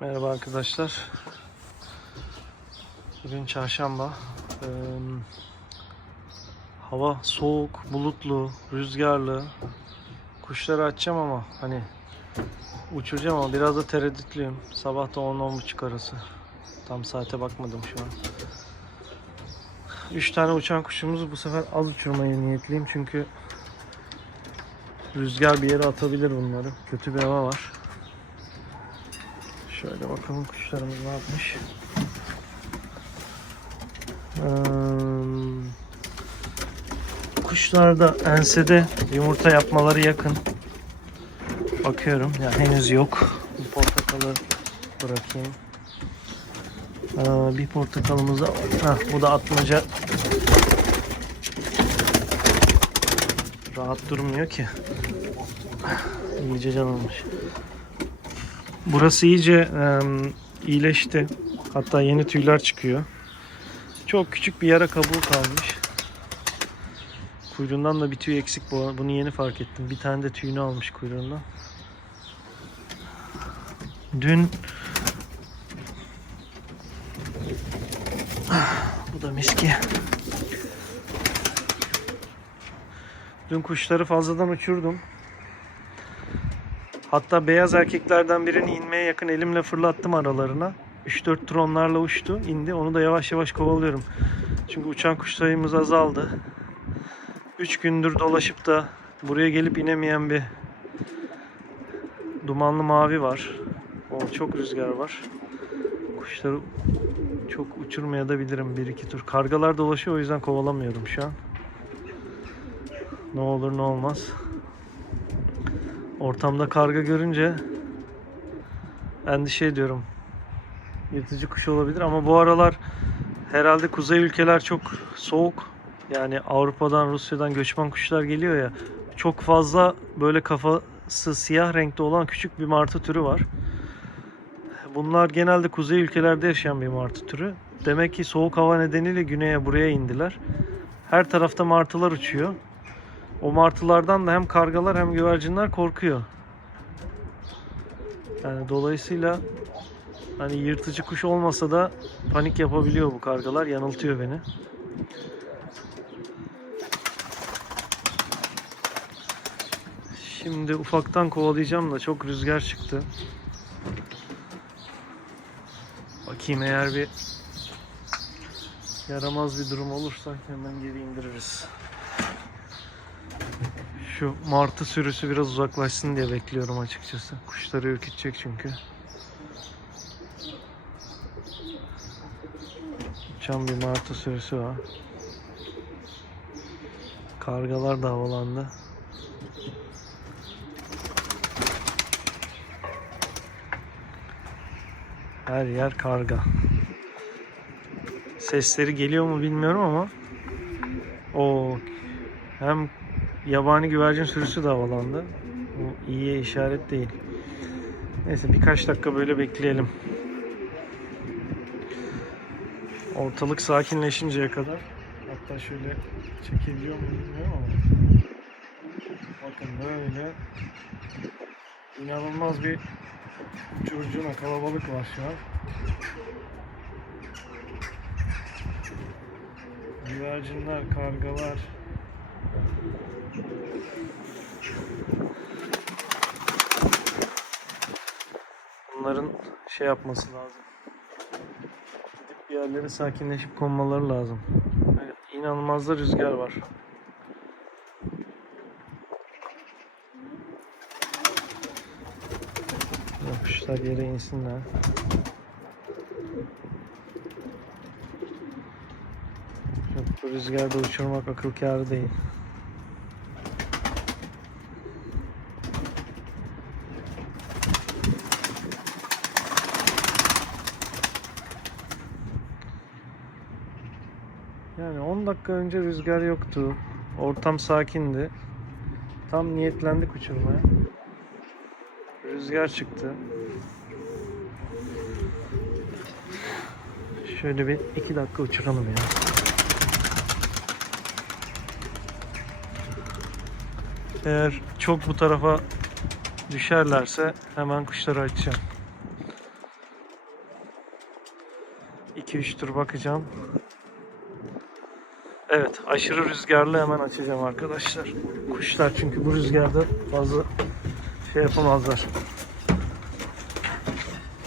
Merhaba arkadaşlar. Bugün çarşamba. Ee, hava soğuk, bulutlu, rüzgarlı. Kuşları açacağım ama hani uçuracağım ama biraz da tereddütlüyüm. Sabah da 10-10.30 arası. Tam saate bakmadım şu an. 3 tane uçan kuşumuzu bu sefer az uçurmaya niyetliyim çünkü rüzgar bir yere atabilir bunları. Kötü bir hava var. Şöyle bakalım kuşlarımız ne yapmış. Ee, kuşlar ensede yumurta yapmaları yakın. Bakıyorum ya henüz yok. Bu portakalı bırakayım. Ee, bir portakalımız da Heh, bu da atmaca rahat durmuyor ki. İyice canılmış. Burası iyice e, iyileşti. Hatta yeni tüyler çıkıyor. Çok küçük bir yara kabuğu kalmış. Kuyruğundan da bir tüy eksik. bu. Bunu yeni fark ettim. Bir tane de tüyünü almış kuyruğundan. Dün bu da miski. Dün kuşları fazladan uçurdum. Hatta beyaz erkeklerden birini inmeye yakın elimle fırlattım aralarına. 3-4 tronlarla uçtu, indi. Onu da yavaş yavaş kovalıyorum. Çünkü uçan kuş sayımız azaldı. 3 gündür dolaşıp da buraya gelip inemeyen bir dumanlı mavi var. O çok rüzgar var. Kuşları çok uçurmaya da bilirim bir iki tur. Kargalar dolaşıyor o yüzden kovalamıyorum şu an. Ne olur ne olmaz. Ortamda karga görünce endişe ediyorum. Yırtıcı kuş olabilir ama bu aralar herhalde kuzey ülkeler çok soğuk. Yani Avrupa'dan, Rusya'dan göçmen kuşlar geliyor ya. Çok fazla böyle kafası siyah renkte olan küçük bir martı türü var. Bunlar genelde kuzey ülkelerde yaşayan bir martı türü. Demek ki soğuk hava nedeniyle güneye buraya indiler. Her tarafta martılar uçuyor. O martılardan da hem kargalar hem güvercinler korkuyor. Yani dolayısıyla hani yırtıcı kuş olmasa da panik yapabiliyor bu kargalar. Yanıltıyor beni. Şimdi ufaktan kovalayacağım da çok rüzgar çıktı. Bakayım eğer bir yaramaz bir durum olursa hemen geri indiririz. Şu martı sürüsü biraz uzaklaşsın diye bekliyorum açıkçası. Kuşları ürkütecek çünkü. Uçan bir martı sürüsü var. Kargalar da havalandı. Her yer karga. Sesleri geliyor mu bilmiyorum ama o hem yabani güvercin sürüsü de havalandı. Bu iyiye işaret değil. Neyse birkaç dakika böyle bekleyelim. Ortalık sakinleşinceye kadar. Hatta şöyle çekebiliyor muyum bilmiyorum ama. Bakın böyle inanılmaz bir curcuna kalabalık var şu an. Güvercinler, kargalar, Bunların şey yapması lazım. Gidip bir yerlere sakinleşip konmaları lazım. Yani inanılmaz da rüzgar var. Kuşlar yere insinler. Bu rüzgarda uçurmak akıl kârı değil. Yani 10 dakika önce rüzgar yoktu. Ortam sakindi. Tam niyetlendik uçurmaya. Rüzgar çıktı. Şöyle bir 2 dakika uçuralım ya. Eğer çok bu tarafa düşerlerse hemen kuşları açacağım. 2-3 tur bakacağım. Evet aşırı rüzgarlı hemen açacağım arkadaşlar. Kuşlar çünkü bu rüzgarda fazla şey yapamazlar.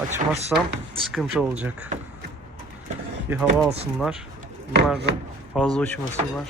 Açmazsam sıkıntı olacak. Bir hava alsınlar. Bunlar da fazla uçmasınlar.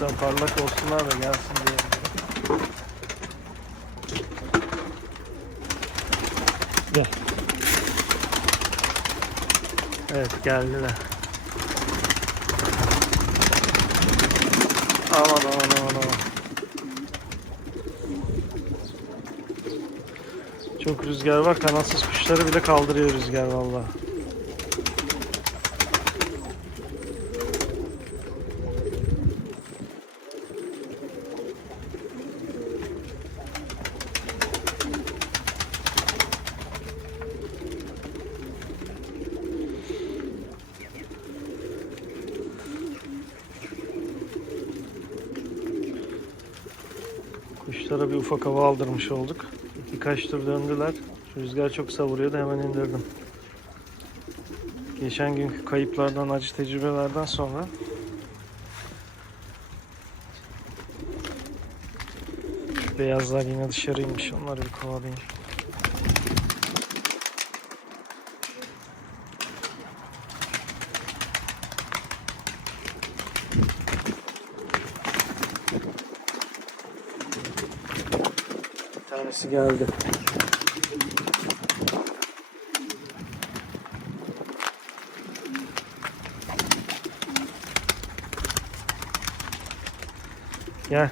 Kuşlar parlak olsunlar da gelsin diye. Gel. Evet geldiler. Aman aman aman aman. Çok rüzgar var. Kanatsız kuşları bile kaldırıyor rüzgar vallahi. Kuşlara bir ufak hava aldırmış olduk. Birkaç tur döndüler. Rüzgar çok savuruyordu hemen indirdim. Geçen günkü kayıplardan, acı tecrübelerden sonra beyazlar yine dışarı inmiş. Onları bir kovalayayım. Tanesi geldi. Gel.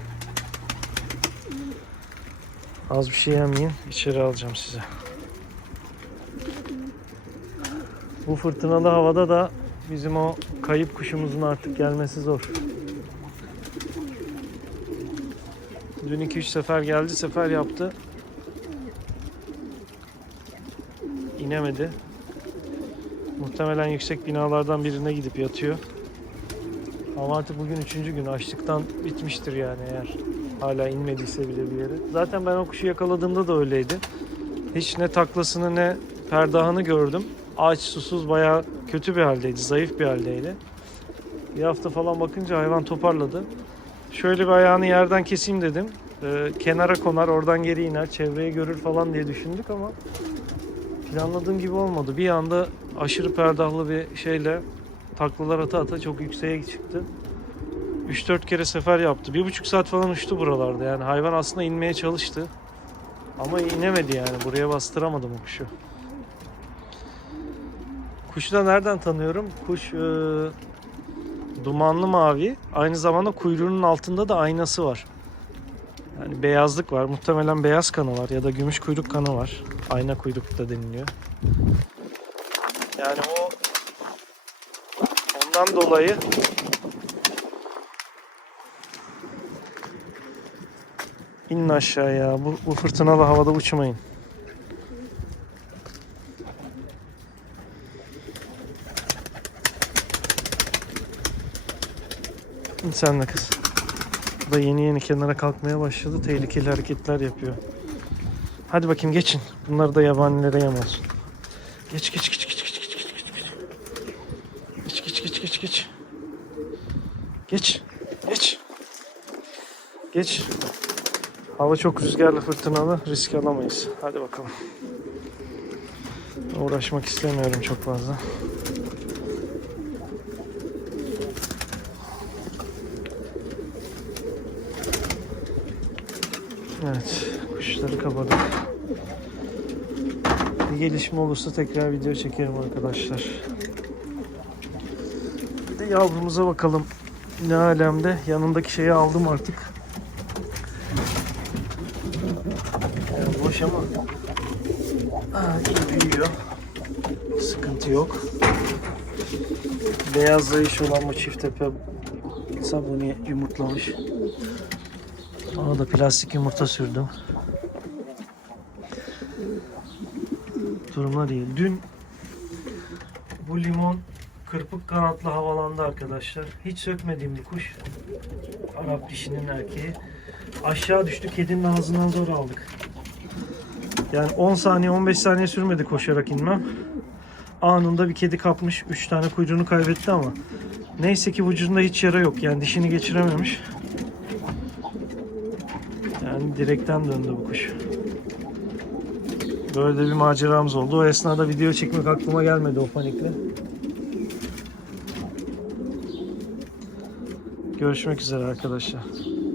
Az bir şey yemeyin. içeri alacağım size. Bu fırtınalı havada da bizim o kayıp kuşumuzun artık gelmesi zor. Dün 2-3 sefer geldi, sefer yaptı. İnemedi. Muhtemelen yüksek binalardan birine gidip yatıyor. Ama artık bugün üçüncü gün açlıktan bitmiştir yani eğer hala inmediyse bile bir yere. Zaten ben o kuşu yakaladığımda da öyleydi. Hiç ne taklasını ne perdahını gördüm. Aç susuz bayağı kötü bir haldeydi, zayıf bir haldeydi. Bir hafta falan bakınca hayvan toparladı. Şöyle bir ayağını yerden keseyim dedim. Ee, kenara konar, oradan geri iner, çevreyi görür falan diye düşündük ama planladığım gibi olmadı. Bir anda aşırı perdahlı bir şeyle taklalar ata ata çok yükseğe çıktı. 3-4 kere sefer yaptı. Bir buçuk saat falan uçtu buralarda. Yani hayvan aslında inmeye çalıştı. Ama inemedi yani. Buraya bastıramadım o kuşu. Kuşu da nereden tanıyorum? Kuş e, dumanlı mavi. Aynı zamanda kuyruğunun altında da aynası var. Yani beyazlık var. Muhtemelen beyaz kanı var ya da gümüş kuyruk kanı var. Ayna kuyruk da deniliyor. Yani o ondan dolayı inin aşağıya. Bu, bu fırtınalı havada uçmayın. Sen de kız. Bu da yeni yeni kenara kalkmaya başladı. Tehlikeli hareketler yapıyor. Hadi bakayım geçin. Bunları da yabanilere yem olsun. Geç geç geç geç geç geç geç geç. Geç geç geç geç geç. Geç. Geç. Geç. Hava çok rüzgarlı fırtınalı. Risk alamayız. Hadi bakalım. Uğraşmak istemiyorum çok fazla. Evet. Kuşları kapadık. Bir gelişme olursa tekrar video çekerim arkadaşlar. Bir de yavrumuza bakalım. Ne alemde. Yanındaki şeyi aldım artık. Yani boş ama Aa, iyi büyüyor. Sıkıntı yok. Beyaz zayıf olan bu çift tepe Sabuni yumurtlamış. Ona da plastik yumurta sürdüm. Durumlar iyi. Dün bu limon kırpık kanatlı havalandı arkadaşlar. Hiç sökmediğim bir kuş. Arap dişinin erkeği. Aşağı düştü. Kedinin ağzından zor aldık. Yani 10 saniye 15 saniye sürmedi koşarak inmem. Anında bir kedi kapmış. 3 tane kuyruğunu kaybetti ama neyse ki vücudunda hiç yara yok. Yani dişini geçirememiş. Yani direkten döndü bu kuş. Böyle bir maceramız oldu. O esnada video çekmek aklıma gelmedi o panikle. Görüşmek üzere arkadaşlar.